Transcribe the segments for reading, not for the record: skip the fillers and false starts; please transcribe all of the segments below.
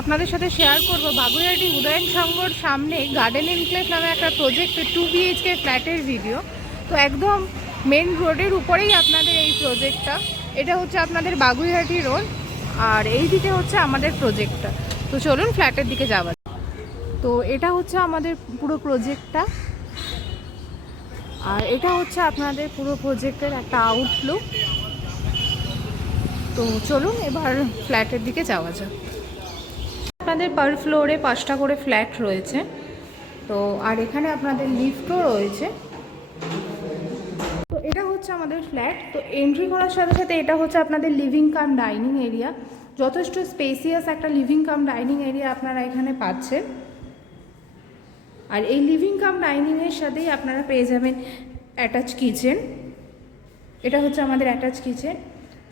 আপনাদের সাথে শেয়ার করব বাগুইআটি উদয়ন সংঘর সামনে গার্ডেন এনক্লেভ নামে একটা প্রজেক্ট 2 BHK ফ্ল্যাটের ভিডিও। তো একদম মেন রোডের উপরেই আপনাদের এই প্রজেক্টটা। এটা হচ্ছে আপনাদের বাগুইআটি রোড, আর এই দিকে হচ্ছে আমাদের প্রজেক্টটা। তো চলুন ফ্ল্যাটের দিকে যাওয়া। তো এটা হচ্ছে আমাদের পুরো প্রজেক্টটা, আর এটা হচ্ছে আপনাদের পুরো প্রজেক্টের একটা আউটলুক। তো চলুন এবার ফ্ল্যাটের দিকে যাওয়া যাক। আপনাদের পার ফ্লোরে 5টা করে ফ্ল্যাট রয়েছে। তো আর এখানে আপনাদের লিফটও রয়েছে। তো এটা হচ্ছে আমাদের ফ্ল্যাট। তো এন্ট্রি করার সাথে সাথে এটা হচ্ছে আপনাদের লিভিং কাম ডাইনিং এরিয়া। যথেষ্ট স্পেসিয়াস একটা লিভিং কাম ডাইনিং এরিয়া আপনারা এখানে পাচ্ছেন। আর এই লিভিং কাম ডাইনিংয়ের সাথেই আপনারা পেয়ে যাবেন অ্যাটাচ কিচেন। এটা হচ্ছে আমাদের অ্যাটাচ কিচেন।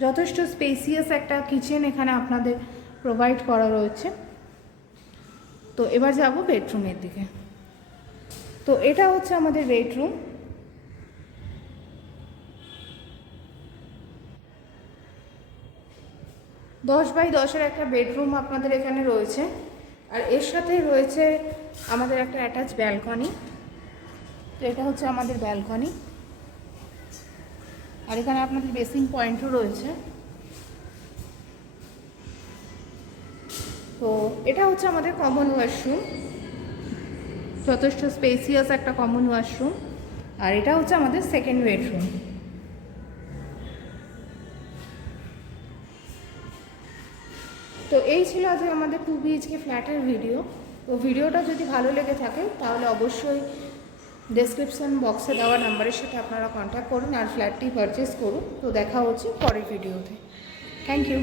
যথেষ্ট স্পেসিয়াস একটা কিচেন এখানে আপনাদের প্রোভাইড করা রয়েছে। তো এবার যাব বেডরুমের দিকে। তো এটা হচ্ছে আমাদের বেডরুম। দশ বাই 10-এর একটা বেডরুম আপনাদের এখানে রয়েছে। আর এর সাথে রয়েছে আমাদের একটা অ্যাটাচ ব্যালকনি। তো এটা হচ্ছে আমাদের ব্যালকনি, আর এখানে আপনাদের বেসিং পয়েন্টও রয়েছে। তো এটা হচ্ছে আমাদের কমন ওয়াশরুম। যথেষ্ট স্পেসিয়াস একটা কমন ওয়াশরুম। আর এটা হচ্ছে আমাদের সেকেন্ড বেডরুম। তো এই ছিল আজ আমাদের 2 BHK ফ্ল্যাটের ভিডিও। তো ভিডিওটা যদি ভালো লেগে থাকে তাহলে অবশ্যই ডেসক্রিপশন বক্সে দেওয়া নাম্বারের সাথে আপনারা কন্ট্যাক্ট করুন আর ফ্ল্যাটটি পারচেস করুন। তো দেখা হচ্ছে পরের ভিডিওতে। Thank you.